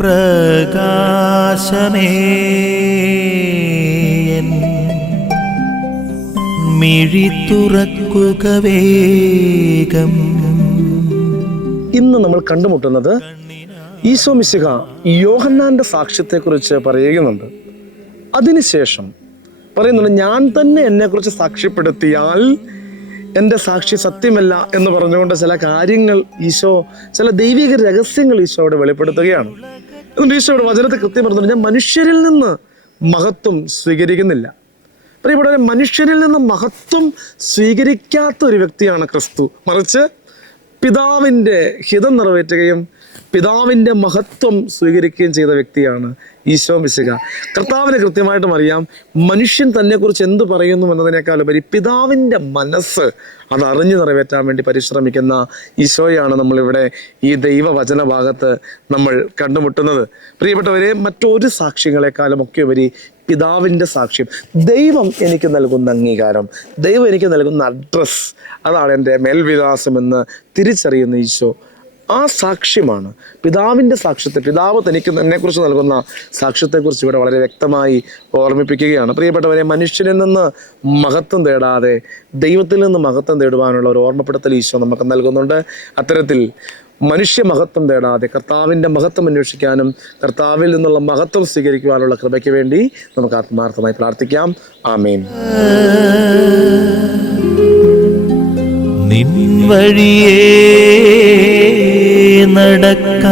പ്രകാശമേ മിഴി തുറക്കുക വേഗം. ഇന്ന് നമ്മൾ കണ്ടുമുട്ടുന്നത് ഈശോ മിശിഹ യോഹന്നാന്റെ സാക്ഷ്യത്തെക്കുറിച്ച് പറയുന്നുണ്ട്. അതിനുശേഷം പറയുന്നുണ്ട്, ഞാൻ തന്നെ എന്നെക്കുറിച്ച് സാക്ഷ്യപ്പെടുത്തിയാൽ എൻ്റെ സാക്ഷി സത്യമല്ല എന്ന് പറഞ്ഞുകൊണ്ട് ചില കാര്യങ്ങൾ ഈശോ, ചില ദൈവിക രഹസ്യങ്ങൾ ഈശോയോട് വെളിപ്പെടുത്തുകയാണ്. എന്നിട്ട് ഈശോയുടെ വചനത്തെ കൃത്യം പറഞ്ഞിട്ട്, ഞാൻ മനുഷ്യരിൽ നിന്ന് മഹത്വം സ്വീകരിക്കുന്നില്ല. പ്രിയപ്പെട്ടവരെ, മനുഷ്യരിൽ നിന്ന് മഹത്വം സ്വീകരിക്കാത്ത ഒരു വ്യക്തിയാണ് ക്രിസ്തു. മറിച്ച് പിതാവിൻ്റെ ഹിതം നിറവേറ്റുകയും പിതാവിൻ്റെ മഹത്വം സ്വീകരിക്കുകയും ചെയ്ത വ്യക്തിയാണ് ഈശോ മിശിഹ. കർത്താവിന് കൃത്യമായിട്ടും അറിയാം മനുഷ്യൻ തന്നെക്കുറിച്ച് എന്ത് പറയുന്നു എന്നതിനേക്കാൾ ഉപരി പിതാവിൻ്റെ മനസ്സ് അത് അറിഞ്ഞു നിറവേറ്റാൻ വേണ്ടി പരിശ്രമിക്കുന്ന ഈശോയാണ് നമ്മളിവിടെ ഈ ദൈവവചന ഭാഗത്ത് നമ്മൾ കണ്ടുമുട്ടുന്നത്. പ്രിയപ്പെട്ടവരെ, മറ്റൊരു സാക്ഷ്യങ്ങളെക്കാളും ഒക്കെ ഉപരി പിതാവിൻ്റെ സാക്ഷ്യം, ദൈവം എനിക്ക് നൽകുന്ന അംഗീകാരം, ദൈവം എനിക്ക് നൽകുന്ന അഡ്രസ്, അതാണ് എൻ്റെ മേൽവിലാസം എന്ന് തിരിച്ചറിയുന്ന ഈശോ. ആ സാക്ഷ്യമാണ് പിതാവിൻ്റെ സാക്ഷ്യത്തെ, പിതാവ് തനിക്ക് എന്നെക്കുറിച്ച് നൽകുന്ന സാക്ഷ്യത്തെക്കുറിച്ച് ഇവിടെ വളരെ വ്യക്തമായി ഓർമ്മിപ്പിക്കുകയാണ്. പ്രിയപ്പെട്ടവരെ, മനുഷ്യനിൽ നിന്ന് മഹത്വം തേടാതെ ദൈവത്തിൽ നിന്ന് മഹത്വം തേടുവാനുള്ള ഒരു ഓർമ്മപ്പെടുത്തൽ ഈശോ നമുക്ക് നൽകുന്നുണ്ട്. അത്തരത്തിൽ മനുഷ്യ മഹത്വം തേടാതെ കർത്താവിൻ്റെ മഹത്വം അന്വേഷിക്കാനും കർത്താവിൽ നിന്നുള്ള മഹത്വം സ്വീകരിക്കുവാനുള്ള കൃപയ്ക്ക് വേണ്ടി നമുക്ക് ആത്മാർത്ഥമായി പ്രാർത്ഥിക്കാം. ആമേൻ. നിൻ വഴിയേ നടക്ക